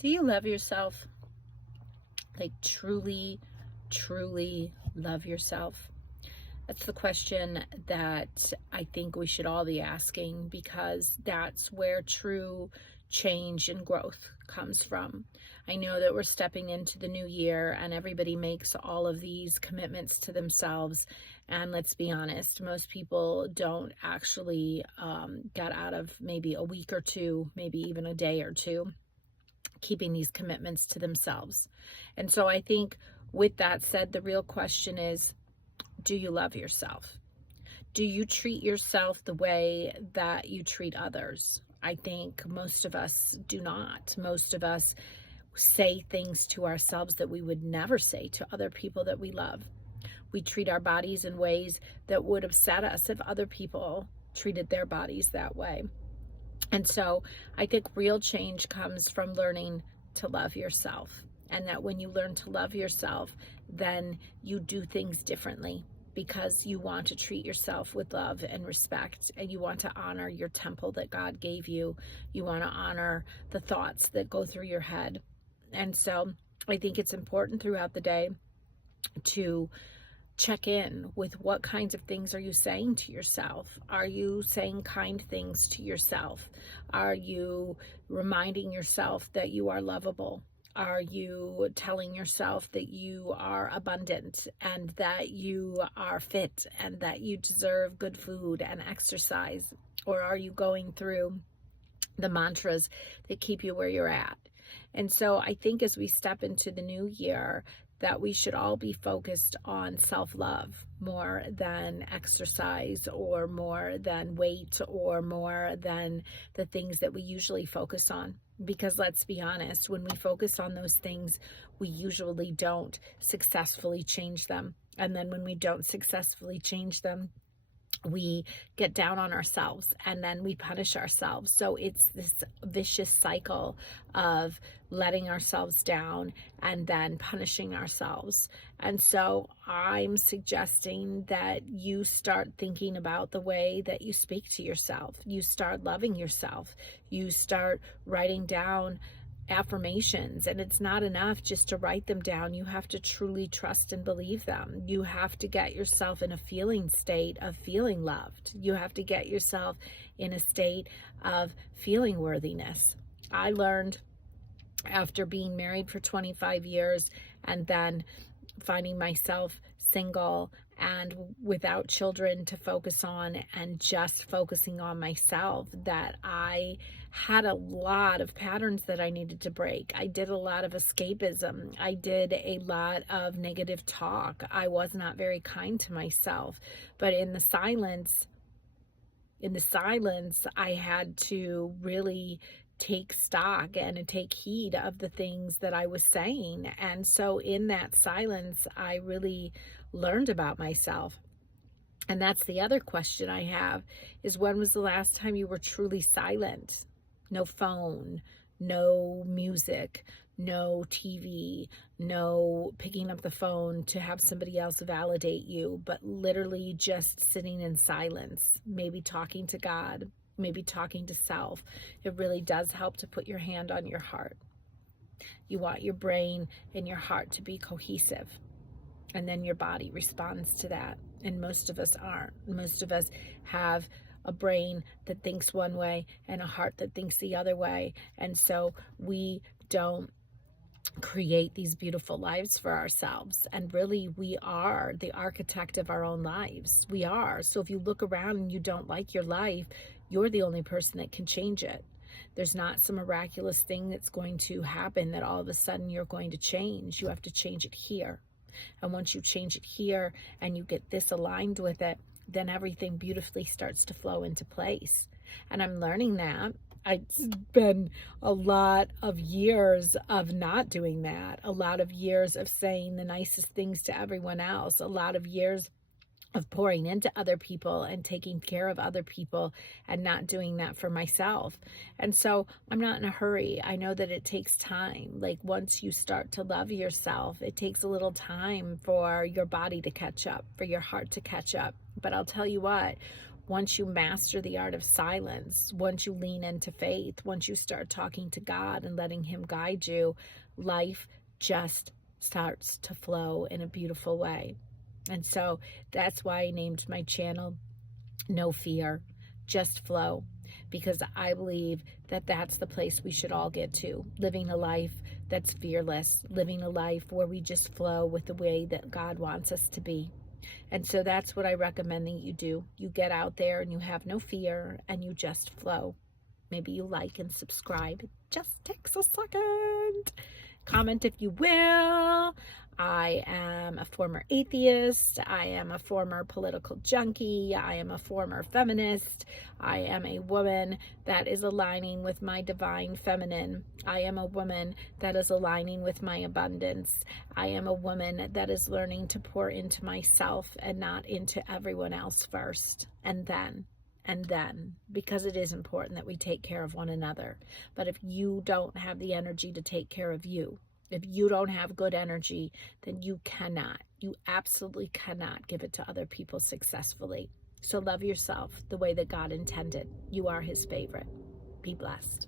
Do you love yourself? Like truly, truly love yourself? That's the question that I think we should all be asking, because that's where true change and growth comes from. I know that we're stepping into the new year and everybody makes all of these commitments to themselves. And let's be honest, most people don't actually get out of maybe a week or two, maybe even a day or two, keeping these commitments to themselves. And so I think with that said, the real question is, do you love yourself? Do you treat yourself the way that you treat others? I think most of us do not. Most of us say things to ourselves that we would never say to other people that we love. We treat our bodies in ways that would upset us if other people treated their bodies that way. And so I think real change comes from learning to love yourself. And that when you learn to love yourself, then you do things differently, because you want to treat yourself with love and respect, and you want to honor your temple that God gave you. You want to honor the thoughts that go through your head. And so I think it's important throughout the day to check in with what kinds of things are you saying to yourself. Are you saying kind things to yourself? Are you reminding yourself that you are lovable? Are you telling yourself that you are abundant and that you are fit and that you deserve good food and exercise? Or are you going through the mantras that keep you where you're at? And so I think as we step into the new year, that we should all be focused on self-love more than exercise, or more than weight, or more than the things that we usually focus on. Because let's be honest, when we focus on those things, we usually don't successfully change them. And then when we don't successfully change them, we get down on ourselves and then we punish ourselves. So it's this vicious cycle of letting ourselves down and then punishing ourselves. And so I'm suggesting that you start thinking about the way that you speak to yourself. You start loving yourself. You start writing down affirmations, and it's not enough just to write them down. You have to truly trust and believe them. You have to get yourself in a feeling state of feeling loved. You have to get yourself in a state of feeling worthiness. I learned after being married for 25 years and then finding myself single and without children to focus on, and just focusing on myself, that I had a lot of patterns that I needed to break. I did a lot of escapism. I did a lot of negative talk. I was not very kind to myself. But in the silence, I had to really take stock and take heed of the things that I was saying. And so in that silence, I really learned about myself. And that's the other question I have, is when was the last time you were truly silent? No phone, no music, no TV, no picking up the phone to have somebody else validate you, but literally just sitting in silence, maybe talking to God, maybe talking to self. It really does help to put your hand on your heart. You want your brain and your heart to be cohesive, and then your body responds to that. And most of us aren't. Most of us have a brain that thinks one way and a heart that thinks the other way. And so we don't create these beautiful lives for ourselves. And really, we are the architect of our own lives. We are. So if you look around and you don't like your life, you're the only person that can change it. There's not some miraculous thing that's going to happen that all of a sudden you're going to change. You have to change it here. And once you change it here and you get this aligned with it, then everything beautifully starts to flow into place. And I'm learning that. It's been a lot of years of not doing that, a lot of years of saying the nicest things to everyone else, a lot of years of pouring into other people and taking care of other people and not doing that for myself. And so I'm not in a hurry. I know that it takes time. Like once you start to love yourself, it takes a little time for your body to catch up, for your heart to catch up. But I'll tell you what, Once you master the art of silence, once you lean into faith, once you start talking to God and letting him guide you, life just starts to flow in a beautiful way. And so that's why I named my channel No Fear, Just Flow, because I believe that that's the place we should all get to, living a life that's fearless, living a life where we just flow with the way that God wants us to be. And so that's what I recommend that you do. You get out there and you have no fear and you just flow. Maybe you like and subscribe. It just takes a second. Comment if you will. I am a former atheist. I am a former political junkie. I am a former feminist. I am a woman that is aligning with my divine feminine. I am a woman that is aligning with my abundance. I am a woman that is learning to pour into myself and not into everyone else first, and then, because it is important that we take care of one another. But if you don't have the energy to take care of you, if you don't have good energy, then you absolutely cannot give it to other people successfully. So love yourself the way that God intended. You are his favorite. Be blessed.